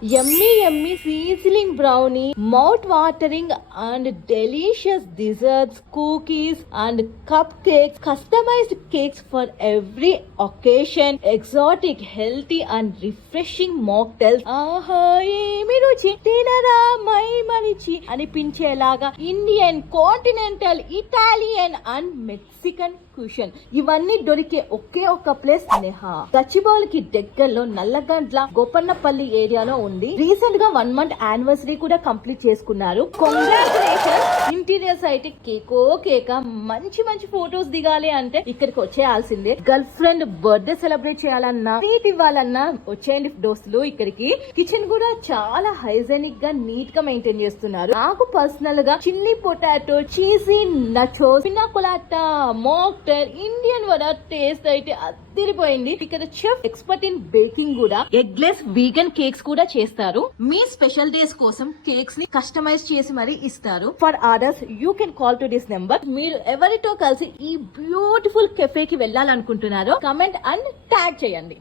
Yummy sizzling brownie, mouth-watering and delicious desserts, cookies and cupcakes, customized cakes for every occasion, exotic, healthy and refreshing mocktails. ఆహా ఏమి రుచి తినరా మై మరిచి అనిపించేలాగా Indian, continental, Italian and Mexican cuisine ఇవన్నీ దొరికే ఒకే ఒక ప్లేస్ నెహా. గచ్చిబౌలికి దగ్గరలో నల్లగండ్ల గోపన్నపల్లి ఏరియాలో ఉంది. రీసెంట్ గా 1 month యానివర్సరీ కూడా కంప్లీట్ చేసుకున్నారు. కంగ్రాచులేషన్. ఇంటీరియర్స్ అయితే కేకో కేక. మంచి మంచి ఫోటోస్ దిగాలి అంటే ఇక్కడికి వచ్చేయాల్సిందే. గర్ల్ ఫ్రెండ్ బర్త్డే సెలబ్రేట్ చేయాలన్నా, ట్రీట్ ఇవ్వాలన్నా వచ్చేయండి దోస్తులు ఇక్కడికి. కిచెన్ కూడా చాలా హైజెనిక్ గా నీట్ గా మెయింటైన్ చేస్తున్నారు. నాకు పర్సనల్ గా చిల్లీ పొటాటో, చీజీ నచోస్, పిన్నా కొలాటా, మోక్టైల్, ఇండియన్ వడ టేస్ట్ అయితే అదిరిపోయింది. ఇక్కడ చెఫ్ ఎక్స్పర్ట్ ఇన్ బేకింగ్ కూడా. ఎగ్లెస్ వీగన్ కేక్స్ కూడా చేస్తారు. మీ స్పెషల్ డేస్ కోసం కేక్స్ ని కస్టమైజ్ చేసి మరీ ఇస్తారు. For orders you can call to this number. మీరు ఎవరితో కలిసి ఈ బ్యూటిఫుల్ కెఫే కి వెళ్ళాలనుకుంటున్నారో కమెంట్ అండ్ ట్యాగ్ చేయండి.